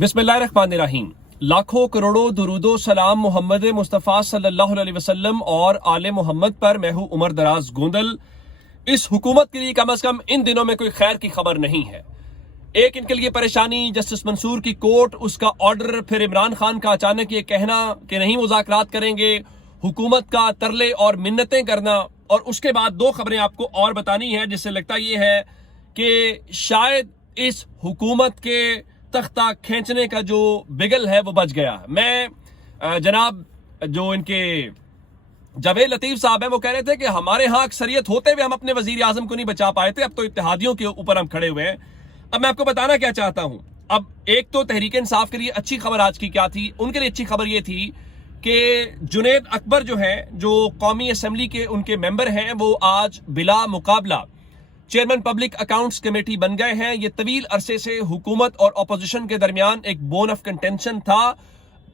बिस्मिल्लाहिर्रहमानिर्रहीम। लाखों करोड़ों दुरूदो सलाम मोहम्मद मुस्तफ़ा सल्लल्लाहु अलैहि वसल्लम और आले मोहम्मद पर। मैं हूं उमर दराज गोंदल। इस हुकूमत के लिए कम से कम इन दिनों में कोई खैर की खबर नहीं है। एक इनके लिए परेशानी जस्टिस मंसूर की कोर्ट, उसका ऑर्डर, फिर इमरान खान का अचानक ये कहना कि नहीं मुज़ाकरात करेंगे, हुकूमत का तरले और मिन्नतें करना, और उसके बाद दो खबरें आपको और बतानी है जिससे लगता ये है कि शायद इस हुकूमत के तख्ता खींचने का जो बिगल है वो बच गया। मैं जनाब जो इनके जावेद लतीफ साहब हैं वो कह रहे थे कि हमारे यहाँ अक्सरियत होते हुए हम अपने वजीर आजम को नहीं बचा पाए थे, अब तो इत्तेहादियों के ऊपर हम खड़े हुए हैं। अब मैं आपको बताना क्या चाहता हूं। अब एक तो तहरीक इंसाफ के लिए अच्छी खबर आज की क्या थी, उनके लिए अच्छी खबर ये थी कि जुनैद अकबर जो है, जो कौमी असम्बली के उनके मेंबर हैं, वो आज बिला मुकाबला चेयरमैन पब्लिक अकाउंट्स कमेटी बन गए हैं। ये तवील अरसे से हुकूमत और अपोजिशन के दरमियान एक बोन ऑफ कंटेंशन था।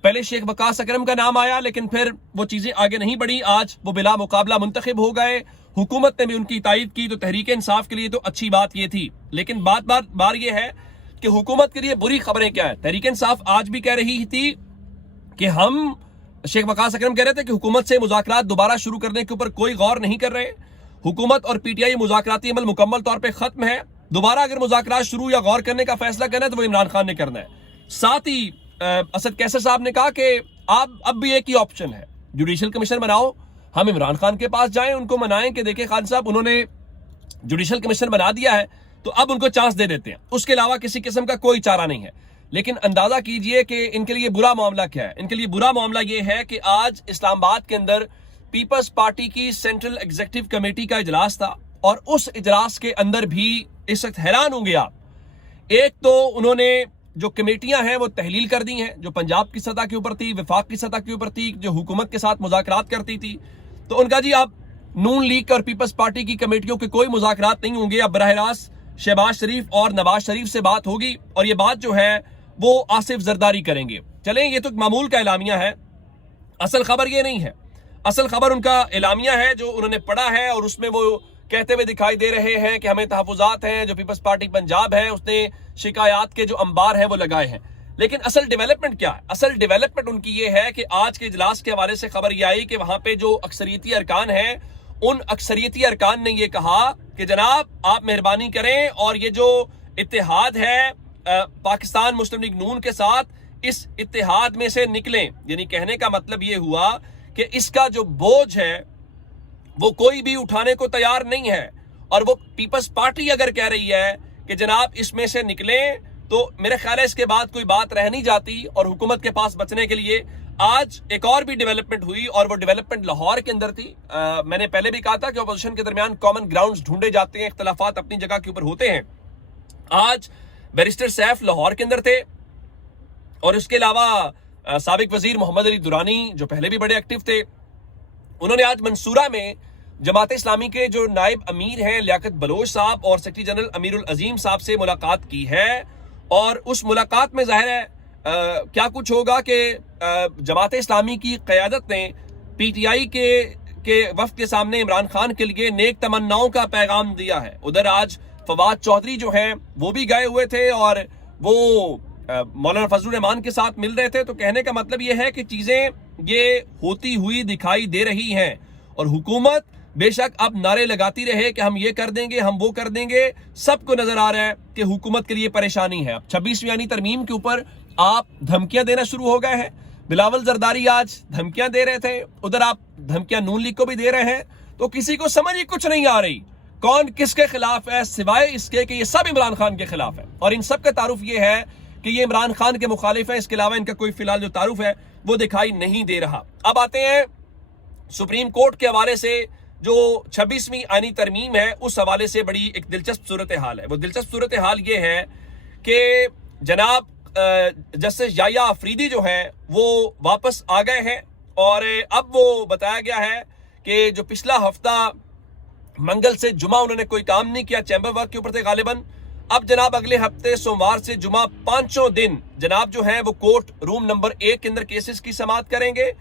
पहले शेख वकास अकरम का नाम आया, लेकिन फिर वो चीजें आगे नहीं बढ़ी। आज वो बिला मुकाबला मुंतखब हो गए, हुकूमत ने भी उनकी तायद की, तो तहरीक इंसाफ के लिए तो अच्छी बात ये थी। लेकिन बार ये है कि हुकूमत के लिए बुरी खबरें क्या है। तहरीक इंसाफ आज भी कह रही थी कि हम, शेख वकास अकरम कह रहे थे कि हुकूमत से मुज़ाकरात दोबारा शुरू करने के ऊपर कोई गौर नहीं कर रहे। हुकूमत और पीटीआई मुज़ाकराती अमल मुकम्मल तौर पे खत्म है। दोबारा अगर मुज़ाकरात शुरू या गौर करने का फैसला करना है तो वो इमरान खान ने करना है। साथ ही असद कैसर साहब ने कहा कि आप अब भी एक ही ऑप्शन है, जुडिशल कमीशन बनाओ। हम इमरान खान के पास जाएं, उनको मनाएं कि देखिए खान साहब उन्होंने जुडिशल कमीशन बना दिया है तो अब उनको चांस दे देते हैं। उसके अलावा किसी किस्म का कोई चारा नहीं है। लेकिन अंदाजा कीजिए कि इनके लिए बुरा मामला क्या है। इनके लिए बुरा मामला ये है कि आज इस्लामाबाद के अंदर पीपल्स पार्टी की सेंट्रल एग्जीक्यूटिव कमेटी का इजलास था, और उस इजलास के अंदर भी इस वक्त हैरान होंगे आप। एक तो उन्होंने जो कमेटियां हैं वो तहलील कर दी हैं, जो पंजाब की सतह के ऊपर थी, विफाक की सतह के ऊपर थी, जो हुकूमत के साथ मुज़ाकरात करती थी। तो उनका जी आप नून लीग और पीपल्स पार्टी की कमेटियों के कोई मुज़ाकरात नहीं होंगे। अब बराह रास्त शहबाज शरीफ और नवाज शरीफ से बात होगी, और ये बात जो है वो आसिफ जरदारी करेंगे। चलें, ये तो मामूल का एलामिया है, असल खबर ये नहीं है। असल खबर उनका एलामिया है जो उन्होंने पढ़ा है, और उसमें वो कहते हुए दिखाई दे रहे हैं कि हमें तहफुजात हैं। जो पीपल्स पार्टी पंजाब है उसने शिकायत के जो अंबार हैं वो लगाए हैं। लेकिन असल डेवलपमेंट क्या है? असल डेवलपमेंट उनकी ये है कि आज के इजलास के हवाले से खबर यह आई कि वहां पे जो अक्सरियती अरकान हैं, उन अक्सरियती अरकान ने ये कहा कि जनाब आप मेहरबानी करें और ये जो इत्तेहाद है पाकिस्तान मुस्लिम लीग नून के साथ, इस इत्तेहाद में से निकलें। यानी कहने का मतलब ये हुआ कि इसका जो बोझ है वो कोई भी उठाने को तैयार नहीं है। और वो पीपल्स पार्टी अगर कह रही है कि जनाब इसमें से निकलें, तो मेरे ख्याल है इसके बाद कोई बात रह नहीं जाती। और हुकूमत के पास बचने के लिए आज एक और भी डेवलपमेंट हुई, और वो डेवलपमेंट लाहौर के अंदर थी। मैंने पहले भी कहा था कि अपोजिशन के दरमियान कॉमन ग्राउंड्स ढूंढे जाते हैं, इख्तलाफात अपनी जगह के ऊपर होते हैं। आज बैरिस्टर सैफ लाहौर के अंदर थे, और उसके अलावा साबिक वजीर मोहम्मद अली दुरानी जो पहले भी बड़े एक्टिव थे, उन्होंने आज मंसूरा में जमात इस्लामी के जो नायब अमीर हैं लियाकत बलोच साहब और सेक्रेटरी जनरल अमीरुल अजीम साहब से मुलाकात की है। और उस मुलाकात में जाहिर है क्या कुछ होगा कि जमात इस्लामी की क़यादत ने पीटीआई के वफ़द के सामने इमरान खान के लिए नेक तमन्नाओं का पैगाम दिया है। उधर आज फवाद चौधरी जो हैं वो भी गए हुए थे, और वो मौलाना फजलुर रहमान के साथ मिल रहे थे। तो कहने का मतलब ये है कि चीजें ये होती हुई दिखाई दे रही हैं, और हुकूमत बेशक अब नारे लगाती रहे कि हम ये कर देंगे, हम वो कर देंगे। सबको नजर आ रहा है कि हुकूमत के लिए परेशानी है। अब 26वीं यानी तरमीम के ऊपर आप धमकियां देना शुरू हो गए हैं। बिलावल जरदारी आज धमकियां दे रहे थे, उधर आप धमकियां नून लीग को भी दे रहे हैं। तो किसी को समझ ही कुछ नहीं आ रही कौन किसके खिलाफ है, सिवाय इसके कि ये सब इमरान खान के खिलाफ है। और इन सब का तारुफ ये है कि ये इमरान खान के मुखालिफ है। इसके अलावा इनका कोई फिलहाल जो तारुफ है वो दिखाई नहीं दे रहा। अब आते हैं सुप्रीम कोर्ट के हवाले से, जो 26वीं आईनी तरमीम है उस हवाले से बड़ी एक दिलचस्प सूरत हाल है। वो दिलचस्प सूरत हाल ये है कि जनाब जस्टिस याया अफरीदी जो है वो वापस आ गए हैं, और अब वो बताया गया है कि जो पिछला हफ्ता मंगल से जुमा उन्होंने कोई काम नहीं किया, चैम्बर वर्क के ऊपर थे गालिबन। अब जनाब अगले हफ्ते सोमवार से जुमा 5 दिन जनाब जो है वो कोर्ट रूम नंबर 1 के अंदर केसेस की समाअत करेंगे।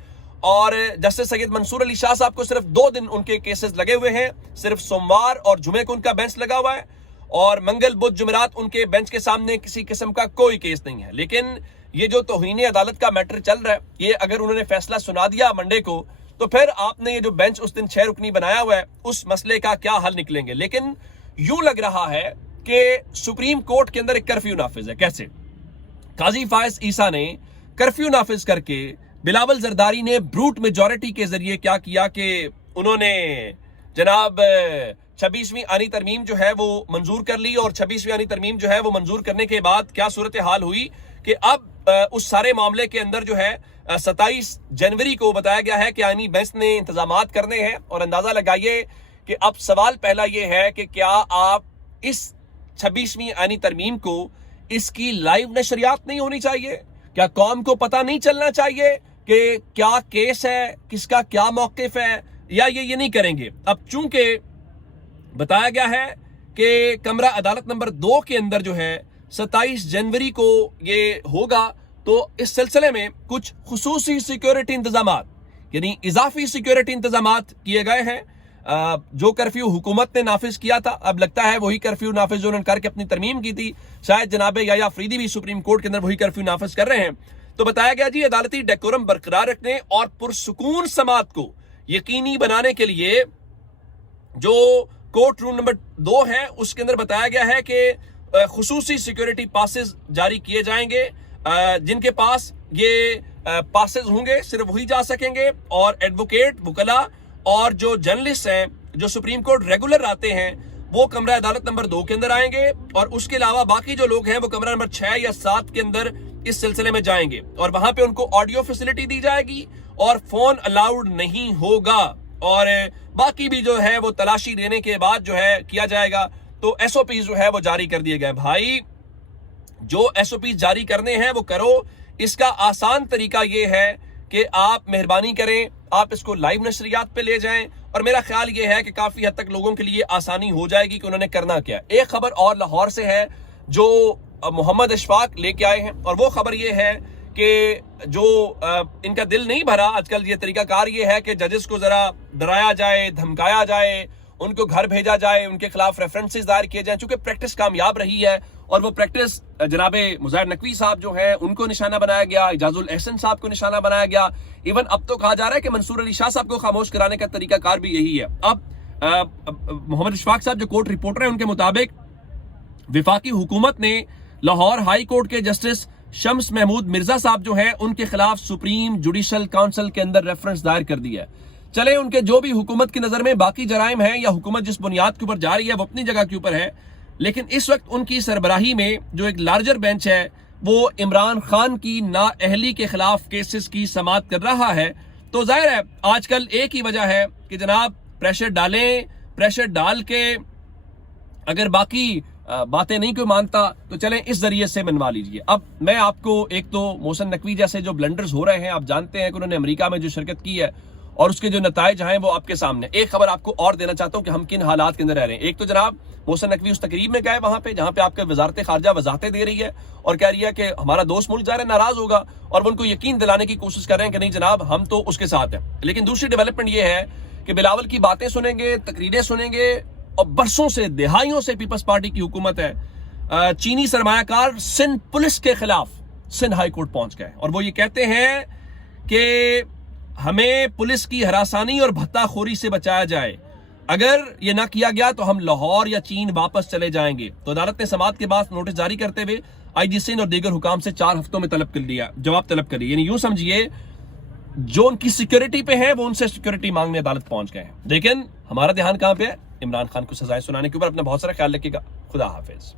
और जस्टिस सैयद मंसूर अली शाह साहब को सिर्फ 2 दिन उनके केसेस लगे हुए हैं, सिर्फ सोमवार और जुमे को उनका बेंच लगा हुआ है। اور منگل بدھ جمعرات ان کے بینچ کے سامنے کسی قسم کا کوئی کیس نہیں ہے. لیکن یہ جو توہین عدالت کا میٹر چل رہا ہے, یہ اگر انہوں نے فیصلہ سنا دیا منڈے کو, تو پھر آپ نے یہ جو بینچ اس دن 6 رکنی بنایا ہوا ہے اس مسئلے کا کیا حل نکلیں گے. لیکن یوں لگ رہا ہے کہ سپریم کورٹ کے اندر ایک کرفیو نافذ ہے. کیسے؟ قاضی فائز عیسیٰ نے کرفیو نافذ کر کے بلاول زرداری نے بروٹ میجورٹی کے ذریعے کیا کیا کہ انہوں نے جناب 26ویں آئینی ترمیم جو ہے وہ منظور کر لی, اور 26ویں آئینی ترمیم جو ہے وہ منظور کرنے کے بعد کیا صورتحال ہوئی کہ اب اس سارے معاملے کے اندر جو ہے 27 جنوری کو بتایا گیا ہے کہ آئینی بینچ نے انتظامات کرنے ہیں. اور اندازہ لگائیے کہ اب سوال پہلا یہ ہے کہ کیا آپ اس 26ویں آئینی ترمیم کو اس کی لائیو نشریات نہیں ہونی چاہیے؟ کیا قوم کو پتہ نہیں چلنا چاہیے کہ کیا کیس ہے, کس کا کیا موقف ہے, یا یہ نہیں کریں گے؟ اب چونکہ بتایا گیا ہے کہ کمرہ عدالت نمبر 2 کے اندر جو ہے 27 جنوری کو یہ ہوگا, تو اس سلسلے میں کچھ خصوصی سیکیورٹی انتظامات یعنی اضافی سیکیورٹی انتظامات کیے گئے ہیں. جو کرفیو حکومت نے نافذ کیا تھا, اب لگتا ہے وہی کرفیو نافذ جو انہوں نے کر کے اپنی ترمیم کی تھی, شاید جناب یحییٰ فریدی بھی سپریم کورٹ کے اندر وہی کرفیو نافذ کر رہے ہیں. تو بتایا گیا جی عدالتی ڈیکورم برقرار رکھنے اور پرسکون سماعت کو یقینی بنانے کے لیے جو کورٹ روم نمبر 2 ہے اس کے اندر بتایا گیا ہے کہ خصوصی سیکیورٹی پاسز جاری کیے جائیں گے. جن کے پاس یہ پاسز ہوں گے صرف وہی جا سکیں گے, اور ایڈوکیٹ, وکلا اور جو جرنلسٹ ہیں جو سپریم کورٹ ریگولر آتے ہیں وہ کمرہ عدالت نمبر 2 کے اندر آئیں گے, اور اس کے علاوہ باقی جو لوگ ہیں وہ کمرہ نمبر 6 یا 7 کے اندر اس سلسلے میں جائیں گے, اور وہاں پہ ان کو آڈیو فیسلٹی دی جائے گی اور فون الاؤڈ نہیں ہوگا, اور باقی بھی جو ہے وہ تلاشی دینے کے بعد جو ہے کیا جائے گا. تو ایس او پی جو ہے وہ جاری کر دیے گئے. بھائی جو ایس او پی جاری کرنے ہیں وہ کرو. اس کا آسان طریقہ یہ ہے کہ آپ مہربانی کریں, آپ اس کو لائیو نشریات پہ لے جائیں, اور میرا خیال یہ ہے کہ کافی حد تک لوگوں کے لیے آسانی ہو جائے گی کہ انہوں نے کرنا کیا. ایک خبر اور لاہور سے ہے جو محمد اشفاق لے کے آئے ہیں, اور وہ خبر یہ ہے کہ جو ان کا دل نہیں بھرا. آج کل یہ طریقہ کار یہ ہے کہ ججز کو ذرا ڈرایا جائے, دھمکایا جائے, ان کو گھر بھیجا جائے, ان کے خلاف ریفرنسز دائر کیے جائیں. چونکہ پریکٹس کامیاب رہی ہے, اور وہ پریکٹس جناب مظاہر نقوی صاحب جو ہیں ان کو نشانہ بنایا گیا, اعجاز الاحسن صاحب کو نشانہ بنایا گیا, ایون اب تو کہا جا رہا ہے کہ منصور علی شاہ صاحب کو خاموش کرانے کا طریقہ کار بھی یہی ہے. اب محمد اشفاق صاحب جو کورٹ رپورٹر ہیں ان کے مطابق وفاقی حکومت نے لاہور ہائی کورٹ کے جسٹس شمس محمود مرزا صاحب جو ہیں ان کے خلاف سپریم جوڈیشل کونسل کے اندر ریفرنس دائر کر دیا ہے. چلے ان کے جو بھی حکومت کی نظر میں باقی جرائم ہیں یا حکومت جس بنیاد کے اوپر جا رہی ہے وہ اپنی جگہ کے اوپر ہے, لیکن اس وقت ان کی سربراہی میں جو ایک لارجر بینچ ہے وہ عمران خان کی نااہلی کے خلاف کیسز کی سماعت کر رہا ہے. تو ظاہر ہے آج کل ایک ہی وجہ ہے کہ جناب پریشر ڈالیں, پریشر ڈال کے اگر باقی باتیں نہیں کوئی مانتا تو چلیں اس ذریعے سے منوا لیجئے. اب میں آپ کو ایک تو محسن نقوی جیسے جو بلنڈرز ہو رہے ہیں, آپ جانتے ہیں کہ انہوں نے امریکہ میں جو شرکت کی ہے اور اس کے جو نتائج ہیں وہ آپ کے سامنے. ایک خبر آپ کو اور دینا چاہتا ہوں کہ ہم کن حالات کے اندر رہ رہے ہیں. ایک تو جناب محسن نقوی اس تقریب میں گئے وہاں پہ جہاں پہ آپ کے وزارت خارجہ وضاحتیں دے رہی ہے اور کہہ رہی ہے کہ ہمارا دوست ملک ظاہر ناراض ہوگا, اور وہ ان کو یقین دلانے کی کوشش کر رہے ہیں کہ نہیں جناب ہم تو اس کے ساتھ ہیں. لیکن دوسری ڈیولپمنٹ یہ ہے کہ بلاول کی باتیں سنیں گے, تقریریں سنیں گے, اور برسوں سے دہائیوں سے پیپلز پارٹی کی حکومت ہے. چینی سرمایہ کار سندھ پولیس کے خلاف سندھ ہائی کورٹ پہنچ گئے اور وہ یہ کہتے ہیں کہ ہمیں پولیس کی ہراسانی اور بھتہ خوری سے بچایا جائے, اگر یہ نہ کیا گیا تو ہم لاہور یا چین واپس چلے جائیں گے. تو عدالت نے سماعت کے بعد نوٹس جاری کرتے ہوئے آئی جی سندھ اور دیگر حکام سے 4 ہفتوں میں جواب طلب کر لیا. یعنی یوں سمجھیے جو ان کی سیکیورٹی پہ ہے وہ ان سے سیکیورٹی مانگنے عدالت پہنچ گئے ہیں. لیکن ہمارا دھیان کہاں پہ ہے؟ عمران خان کو سزائیں سنانے کے اوپر. اپنا بہت سارا خیال رکھیے گا. خدا حافظ.